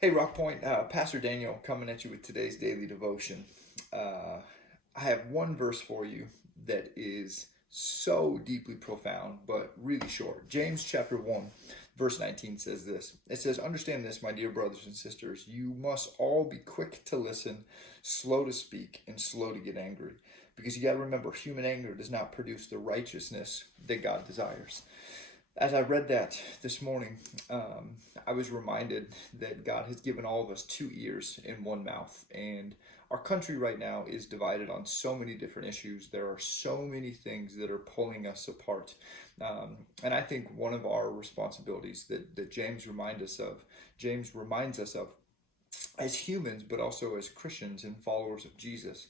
Hey, RockPoint, Pastor Daniel coming at you with today's daily devotion. Uh, I have one verse for you that is so deeply profound, but really short. James chapter 1, verse 19 says this. It says, "Understand this, my dear brothers and sisters. You must all be quick to listen, slow to speak, and slow to get angry. Because you got to remember, human anger does not produce the righteousness that God desires." As I read that this morning, I was reminded that God has given all of us two ears and one mouth. And our country right now is divided on so many different issues. There are so many things that are pulling us apart. And I think one of our responsibilities that James reminds us of as humans, but also as Christians and followers of Jesus,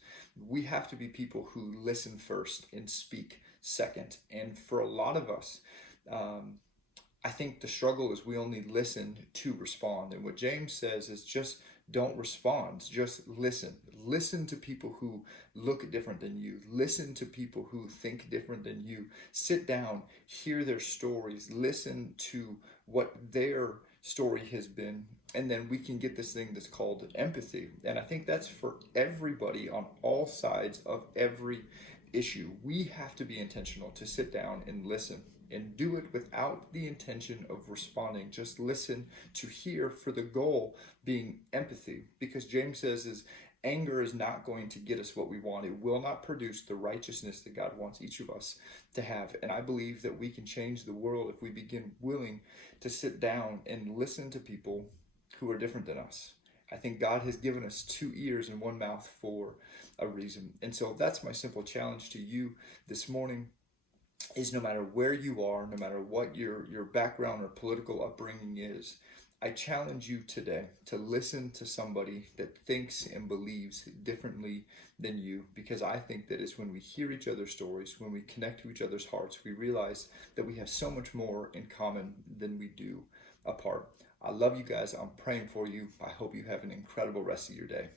we have to be people who listen first and speak second. And for a lot of us, um, I think the struggle is we only listen to respond. And what James says is just don't respond, just listen. Listen to people who look different than you. Listen to people who think different than you. Sit down, hear their stories, listen to what their story has been. And then we can get this thing that's called empathy. And I think that's for everybody on all sides of every issue. We have to be intentional to sit down and listen and do it without the intention of responding. Just listen to hear, for the goal being empathy. Because James says is anger is not going to get us what we want. It will not produce the righteousness that God wants each of us to have. And I believe that we can change the world if we begin willing to sit down and listen to people who are different than us. I think God has given us two ears and one mouth for a reason. And so that's my simple challenge to you this morning, is no matter where you are, no matter what your background or political upbringing is, I challenge you today to listen to somebody that thinks and believes differently than you, because I think that it's when we hear each other's stories, when we connect to each other's hearts, we realize that we have so much more in common than we do apart. I love you guys. I'm praying for you. I hope you have an incredible rest of your day.